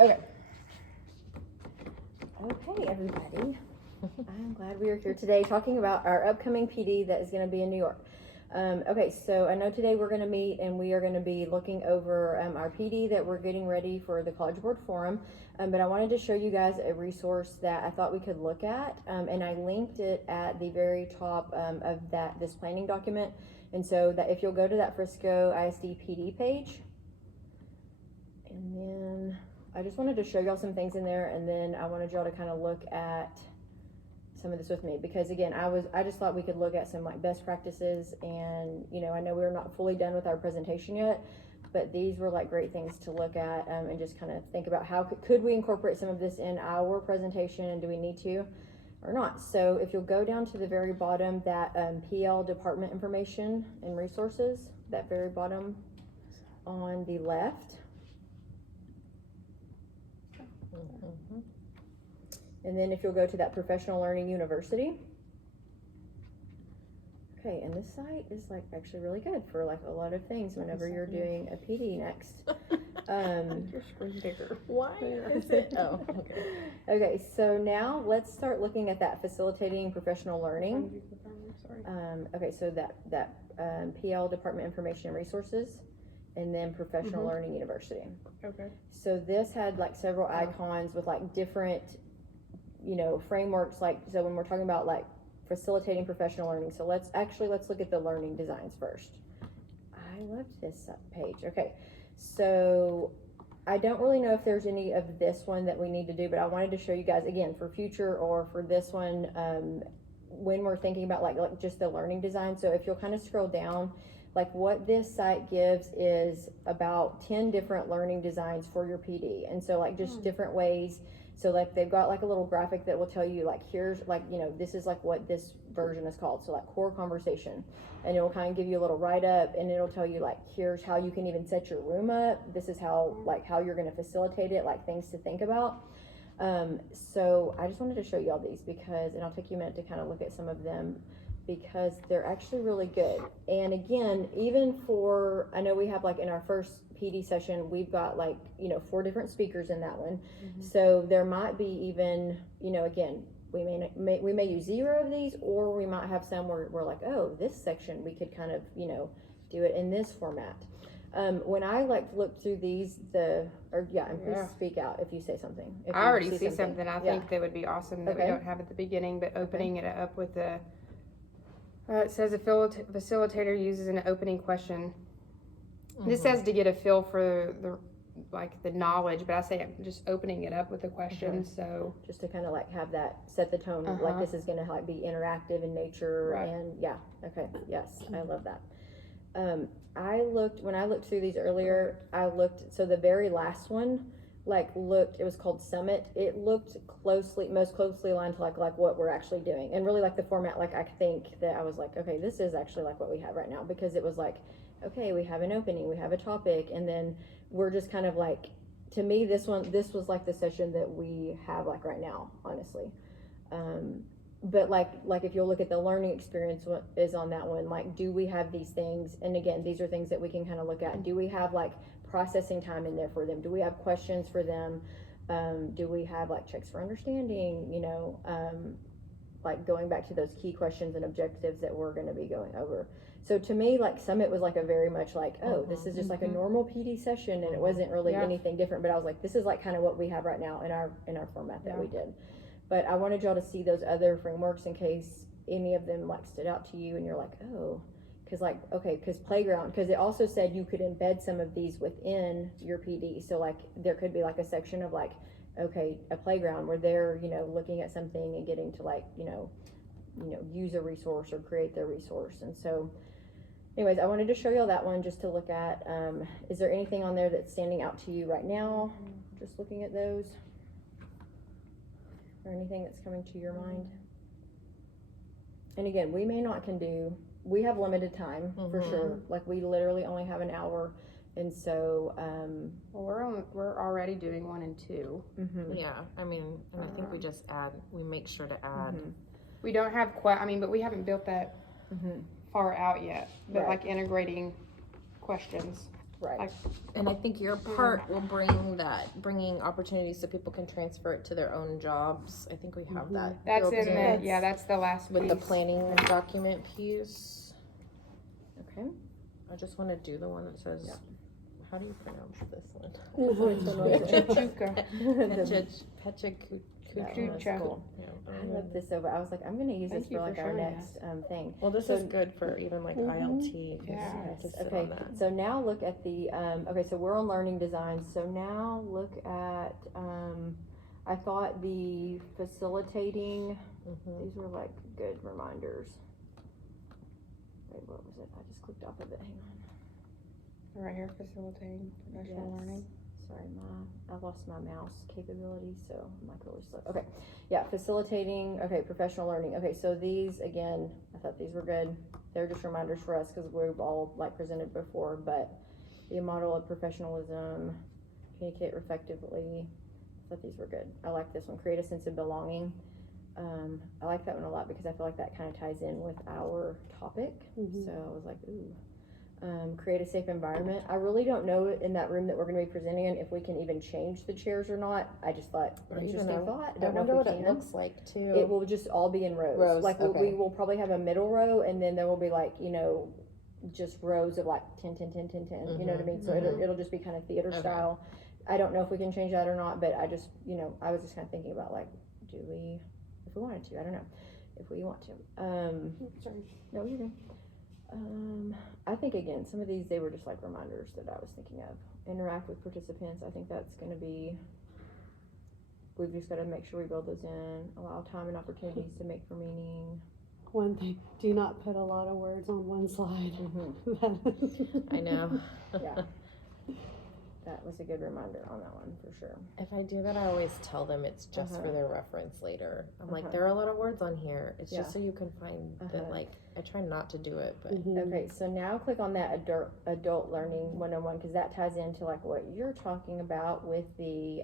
Okay. Okay, everybody. I'm glad we are here today talking about our upcoming PD that is going to be in New York. Okay, so I know today we're going to meet and we are going to be looking over our PD that we're getting ready for the College Board Forum. But I wanted to show you guys a resource that I thought we could look at, and I linked it at the very top of this planning document. And so that if you'll go to that Frisco ISD PD page, and then I just wanted to show y'all some things in there, and then I wanted y'all to kind of look at some of this with me, because again, I just thought we could look at some like best practices, and you know, I know we're not fully done with our presentation yet, but these were like great things to look at, and just kind of think about how could we incorporate some of this in our presentation, and do we need to or not. So if you'll go down to the very bottom, that PL department information and resources, that very bottom on the left. And then if you'll go to that Professional Learning University. Okay, and this site is like actually really good for like a lot of things whenever you're doing a PD next. Your screen bigger. Why is it? Oh, okay. Okay, so now let's start looking at that facilitating professional learning. Sorry. Okay, so that PL Department Information and Resources, and then Professional Learning University. Okay. So this had like several icons with like different, you know, frameworks. Like, so when we're talking about like facilitating professional learning, so let's look at the learning designs first. I loved this page. Okay, so I don't really know if there's any of this one that we need to do, but I wanted to show you guys again for future or for this one, when we're thinking about like just the learning design. So if you'll kind of scroll down, like what this site gives is about 10 different learning designs for your PD, and so like just different ways. So like they've got like a little graphic that will tell you like, here's like, you know, this is like what this version is called. So like core conversation, and it will kind of give you a little write up, and it'll tell you like, here's how you can even set your room up. This is how you're going to facilitate it, like things to think about. So I just wanted to show you all these because, and I'll take you a minute to kind of look at some of them, because they're actually really good. And again, even for, I know we have like in our first PD session, we've got like, you know, 4 different speakers in that one. So there might be even, you know, again, we may use 0 of these, or we might have some where we're like, oh, this section we could kind of, you know, do it in this format. When I like look through these, and please speak out if you say something. If I already see something I think that would be awesome that we Okay. don't have at the beginning, but opening it up with the, it says a facilitator uses an opening question. This says to get a feel for the knowledge, but I say just opening it up with the questions. So just to kind of like have that set the tone, like this is going to like be interactive in nature, and yes, I love that. When I looked through these earlier, so the very last one, it was called Summit. It looked most closely aligned to like what we're actually doing, and really like the format. Like I think that I was like, okay, this is actually like what we have right now, because it was like, okay, we have an opening, we have a topic, and then we're just kind of like, to me, this was like the session that we have like right now, honestly. But like if you'll look at the learning experience, what is on that one, like, do we have these things? And again, these are things that we can kind of look at. Do we have like processing time in there for them? Do we have questions for them? Do we have like checks for understanding, you know, like going back to those key questions and objectives that we're going to be going over. So to me, like Summit was like a very much like, oh, this is just like a normal PD session, and it wasn't really anything different, but I was like, this is like kind of what we have right now in our format that we did. But I wanted y'all to see those other frameworks in case any of them like stood out to you and you're like, oh, because Playground, because it also said you could embed some of these within your PD. So like there could be like a section of like, okay, a playground where they're, you know, looking at something and getting to like, you know, use a resource or create their resource. And so anyways, I wanted to show y'all that one just to look at. Is there anything on there that's standing out to you right now, just looking at those? Or anything that's coming to your mind? And again, we have limited time for sure. Like we literally only have an hour, and so well, we're already doing 1 and 2. Yeah, I mean, and I think we make sure to add. We don't have but we haven't built that far out yet. But like integrating questions. Right. And I think your part will bringing opportunities so people can transfer it to their own jobs. I think we have that. That's built in the, yeah, that's the last with the piece. planning document piece. Okay. I just want to do the one that says, how do you pronounce this one? Chuka. Pechacucha. Cool. I love this over. I was like, I'm gonna use this Thank you for like for our sharing next thing. Well, this So- is good for even like ILT. 'Cause Yeah. I can sit Okay, on that. so now look at the, okay, so we're on learning design, so now look at, I thought the facilitating, Mhm. these were like good reminders. Wait, what was it? I just clicked off of it, hang on. Right here, facilitating professional Yes. learning. Sorry, I lost my mouse capability, so I'm like really slow. Okay, yeah, facilitating, okay, professional learning. Okay, so these, again, I thought these were good. They're just reminders for us because we've all like presented before, but be a model of professionalism, communicate effectively. I thought these were good. I like this one, create a sense of belonging. I like that one a lot because I feel like that kind of ties in with our topic. So I was like, ooh. Create a safe environment. I really don't know in that room that we're going to be presenting in if we can even change the chairs or not. I just thought, Or interesting even thought. I I don't know wonder if what we it can. looks like too. It will just all be in rows. Rows, Like okay. we will probably have a middle row and then there will be like, you know, just rows of like 10, 10, 10, 10, 10. You know what I mean? So it'll just be kind of theater Okay. style. I don't know if we can change that or not, but I just, you know, I was just kind of thinking about like, do we, if we wanted to, I don't know, if we want to. Sorry. No, you're good. I think again, some of these, they were just like reminders that I was thinking of. Interact with participants, I think that's gonna be, we've just gotta make sure we build those in, allow time and opportunities to make for meaning. One thing, do not put a lot of words on one slide. I know. Yeah. That was a good reminder on that one, for sure. If I do that, I always tell them it's just for their reference later. I'm like, there are a lot of words on here. It's just so you can find that, like, I try not to do it, but. Okay, so now click on that adult learning 101, because that ties into like what you're talking about with the,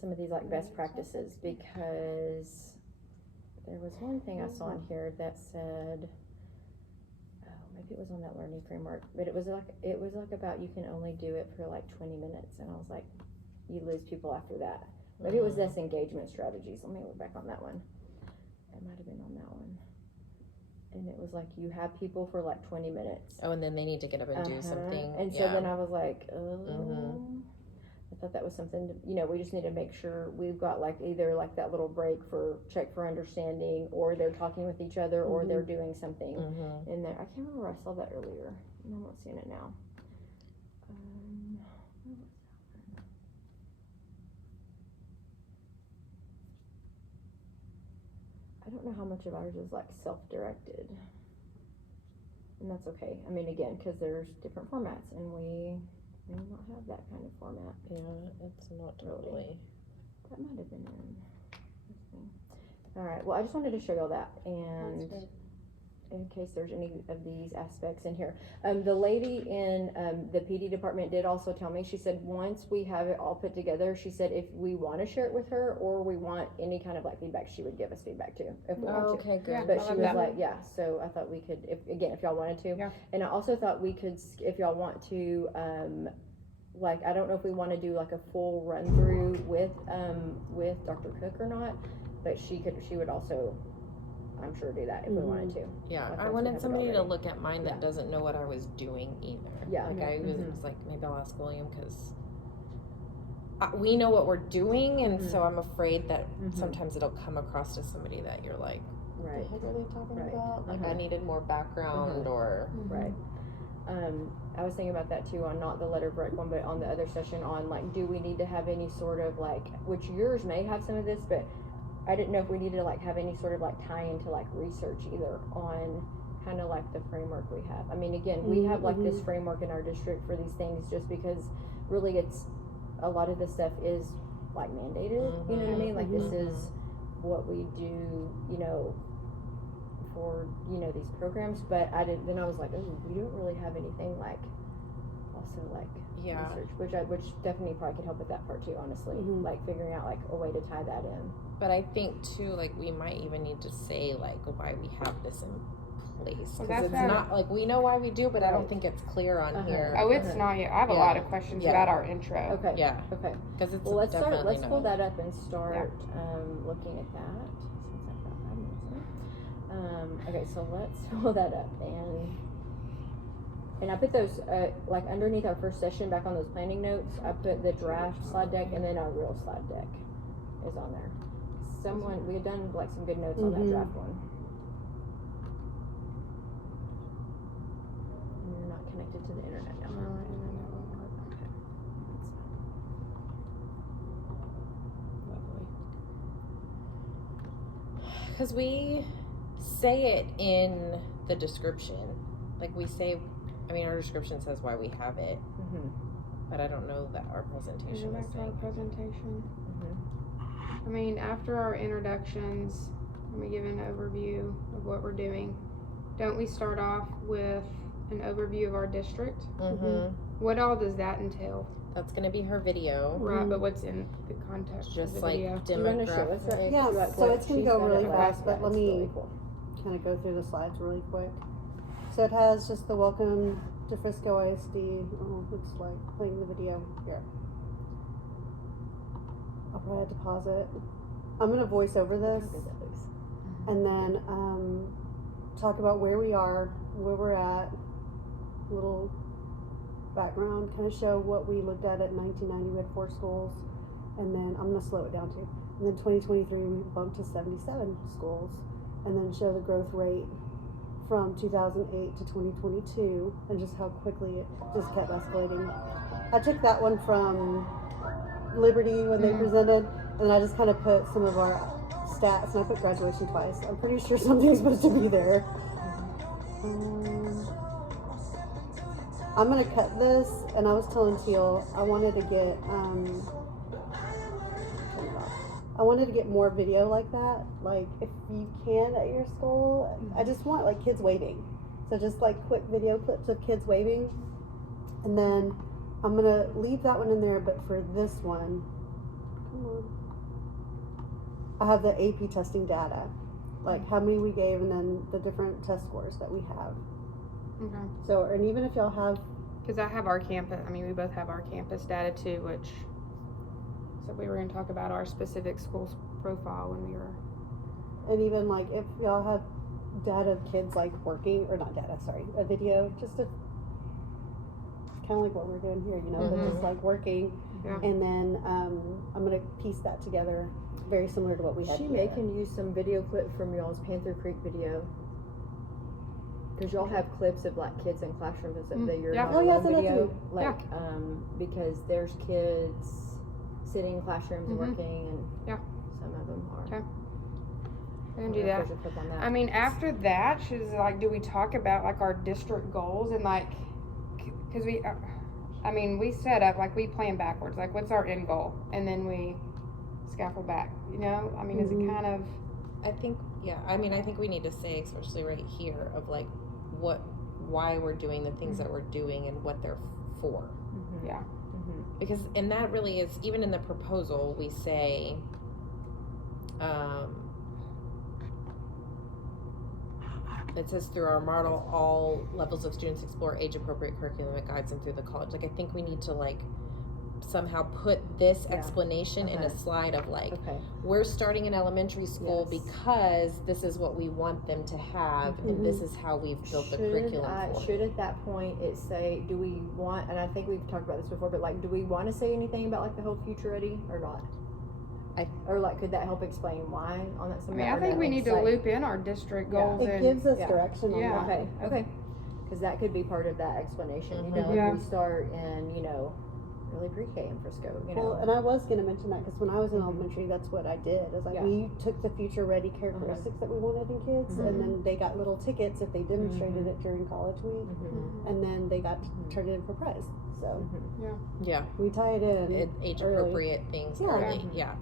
some of these like best practices, because there was one thing I saw in here that said, maybe it was on that learning framework, but it was like about you can only do it for like 20 minutes, and I was like, you lose people after that. Maybe it was this engagement strategies. Let me look back on that one. It might have been on that one. And it was like you have people for like 20 minutes. Oh, and then they need to get up and do something. And so then I was like, oh. I thought that was something to, you know, we just need to make sure we've got like either like that little break for check for understanding, or they're talking with each other, or they're doing something in there. I can't remember where I saw that earlier, and I'm not seeing it now. Where was that one? I don't know how much of ours is like self-directed, and that's okay. I mean, again, because there's different formats, and we may not have that kind of format. Yeah, it's not totally. That might have been in this thing. Alright, well, I just wanted to show y'all that, and in case there's any of these aspects in here. The lady in the PD department did also tell me, she said once we have it all put together, she said if we want to share it with her or we want any kind of like feedback, she would give us feedback too, if we want to. Okay, good. Yeah. But I she love was that. like, yeah, so I thought we could, if y'all wanted to. Yeah. And I also thought we could, if y'all want to, like, I don't know if we want to do like a full run through with Dr. Cook or not, but she would also, I'm sure, do that if we wanted to. Yeah, Like I once we wanted have it somebody to already. look at mine that Yeah. doesn't know what I was doing either. Yeah. Like I Mhm. was like, maybe I'll ask William because we know what we're doing, and so I'm afraid that sometimes it'll come across to somebody that you're like, Right. what the heck are they talking Right. about? Like I needed more background or. Right. I was thinking about that too on not the letter of rec one, but on the other session on like, do we need to have any sort of like, which yours may have some of this, but I didn't know if we needed to like have any sort of like tie into like research either on kind of like the framework we have. I mean, again, we have like this framework in our district for these things just because really it's, a lot of this stuff is like mandated, you know what I mean? Like this is what we do, you know, for, you know, these programs, but then I was like, oh, we don't really have anything like, also like Yeah. research, which definitely probably could help with that part too, honestly, like figuring out like a way to tie that in. But I think too, like we might even need to say like why we have this in place. Well, Because that's it's not- not, like, we know why we do, but I don't Right. think it's clear on here. Oh, it's not yet. I have a Yeah. lot of questions Yeah. about our intro. Okay. Yeah, Okay. because it's Well, let's definitely pull not. that up and start, looking at that, since I've got 5 minutes left. Okay, so let's pull that up and I put those, like underneath our first session, back on those planning notes, I put the draft slide deck and then our real slide deck is on there. We had done like some good notes on that Mhm. draft one. And you're not connected to the internet now. No, my internet won't work. Okay. Because we say it in the description. Like we say, I mean, our description says why we have it, Mm-hmm. but I don't know that our Can you presentation go is back to our saying. presentation? Mm-hmm. I mean, after our introductions, let me give an overview of what we're doing. Don't we start off with an overview of our district? Mm-hmm. What all does that entail? That's going to be her video. Right, but what's in the context of Just the like video? Do you wanna show us that? demographic. Yeah, Like so what it's gonna she's go got really up fast, there? but Yeah, let it's me really cool. kind of go through the slides really quick. So it has just the welcome to Frisco ISD. Oh, it's like playing the video here. I'll probably have to pause it. I'm gonna voice over this and then talk about where we are, where we're at, little background, kind of show what we looked at 1990. We had 4 schools, and then I'm gonna slow it down too. And then 2023 we bumped to 77 schools, and then show the growth rate from 2008 to 2022, and just how quickly it just kept escalating. I took that one from Liberty when they presented, and I just kind of put some of our stats, and I put graduation twice. I'm pretty sure something's supposed to be there. I'm gonna cut this, and I was telling Teal I wanted to get I wanted to get more video like that. Like if you can at your school, I just want like kids waving. So just like quick video clips of kids waving, and then I'm gonna leave that one in there. But for this one, come on, I have the AP testing data, like how many we gave, and then the different test scores that we have. Okay. So, and even if y'all have, Because I have our campus, I mean, we both have our campus data too, which, so we were going to talk about our specific school's profile when we were, and even like if y'all have data of kids like working, or not data, sorry, a video, just to kind of like what we're doing here, you know, but just like working, Yeah. and then I'm gonna piece that together, very similar to what we had She here. may can use some video clip from y'all's Panther Creek video. Cause y'all have clips of like kids in classrooms and stuff that you're Yeah. not Oh, yeah, on so that video. too. Like, because there's kids sitting in classrooms and Mhm. working and Yeah. some of them are. Okay. we can I do don't know if that. there's a clip on that. I mean, after that, she's like, do we talk about like our district goals and like, because we, I mean, we set up, like we plan backwards, like what's our end goal? And then we scaffold back, you know? I mean, is it kind of, I think, yeah, I mean, I think we need to say, especially right here, of like why we're doing the things that we're doing and what they're for. Mhm. Yeah. Mhm. Because, and that really is, even in the proposal, we say, it says through our model, all levels of students explore age-appropriate curriculum that guides them through the college. Like, I think we need to like somehow put this Yeah. explanation in a Okay. slide of like, Okay. we're starting in elementary school Yes. because this is what we want them to have, and this is how we've built the curriculum for Should it. at that point it say, do we want, and I think we've talked about this before, but like, do we want to say anything about like the whole future ready or not? Or like, could that help explain why on that? I some mean, of I that, or think that we makes, need to like- loop in our district Yeah. goals It and, gives us Yeah. direction on Yeah. that. Okay, because that could be part of that explanation, you know, Mhm. Yeah. if we start in, you know, really pre-K in Frisco, you know. Well, and I was going to mention that because when I was in Mhm. elementary, that's what I did. Is like Yeah. we took the future ready characteristics that we wanted in kids, Mhm. and then they got little tickets if they demonstrated it during college week, Mhm. and then they got Mhm. turned in for prize. So Mhm. Yeah, we tie it in. age appropriate things Yeah. early. Mhm. Yeah,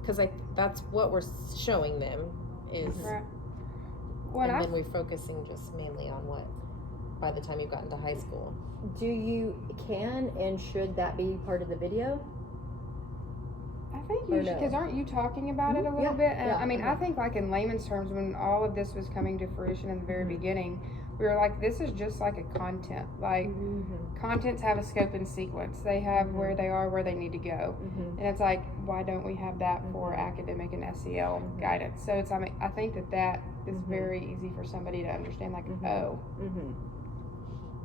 because like that's what we're showing them is, right. Well, and and then we're focusing just mainly on what by the time you've gotten to high school. Do you, can and should that be part of the video? I think Or you should, no? because aren't you talking about it a little Yeah, bit? And yeah, I mean, okay. I think like in layman's terms, when all of this was coming to fruition in the very Mhm. beginning, we were like, this is just like a content. Like, Mm-hmm. contents have a scope and sequence. They have where they are, where they need to go. Mm-hmm. And it's like, why don't we have that for Mhm. academic and SEL guidance? So it's, I mean, I think that is Mhm. very easy for somebody to understand, like, Mhm. oh, Mm-hmm.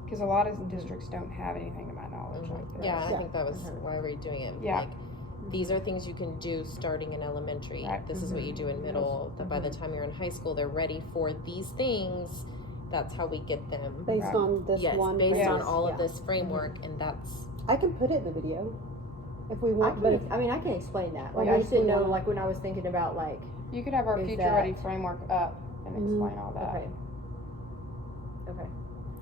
because a lot of Mhm. districts don't have anything to my knowledge like this. Yeah, I Yeah. think that was Mhm. why we're doing it. Yeah. Like, these are things you can do starting in elementary. Right. This is what you do in middle. That by the time you're in high school, they're ready for these things. That's how we get them. Based Right. on this Yes, one. based on Yes. all Yeah. of this framework, and that's I can put it in the video if we I want, but can, I mean, I can explain that. Like, Yeah, I just didn't if we know, wanna- like, when I was thinking about, like, You could have our Is future that- ready framework up and Mhm. explain all that. okay. Okay.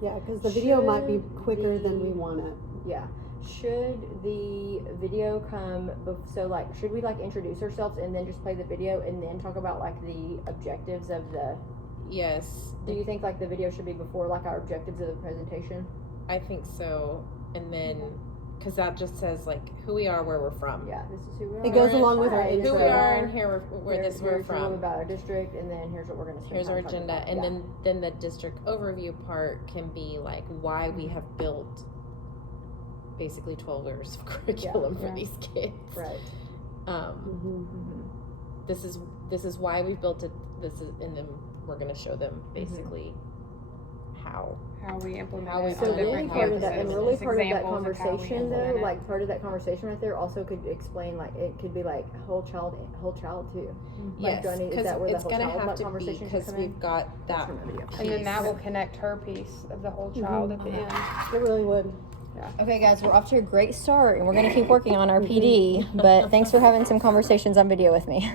yeah, because the video might be Should quicker than we the- want it. Yeah. Should the video come, so, like, should we, like, introduce ourselves and then just play the video and then talk about, like, the objectives of the, yes. do you think, like, the video should be before, like, our objectives of the presentation? I think so. And then, because that just says like who we are, where we're from. Yeah, this is who we are. It goes along with our Alright, intro. Who we are and here where Here's this we're a little from. about our district, and then here's what we're gonna spend Here's our time talking agenda, about. and Yeah. then the district overview part can be like why we have built basically 12 years of curriculum for Yeah. these kids. Right. Um, Mm-hmm. this is why we built it. This is, and then we're gonna show them basically how. How we implement How we it So on implement really different how part we of that, and implement really campuses, part of that examples of how we conversation though, implement it. like part of that conversation right there also could explain, like, it could be like whole child too. Like, Yes, do I need- is because that where the it's whole gonna child, have like, to be conversation should because come in? we've got that. from the video. And then that piece. will connect her piece of the whole child at the end. It really would. Okay, guys, we're off to a great start, and we're gonna keep working on our PD. But thanks for having some conversations on video with me.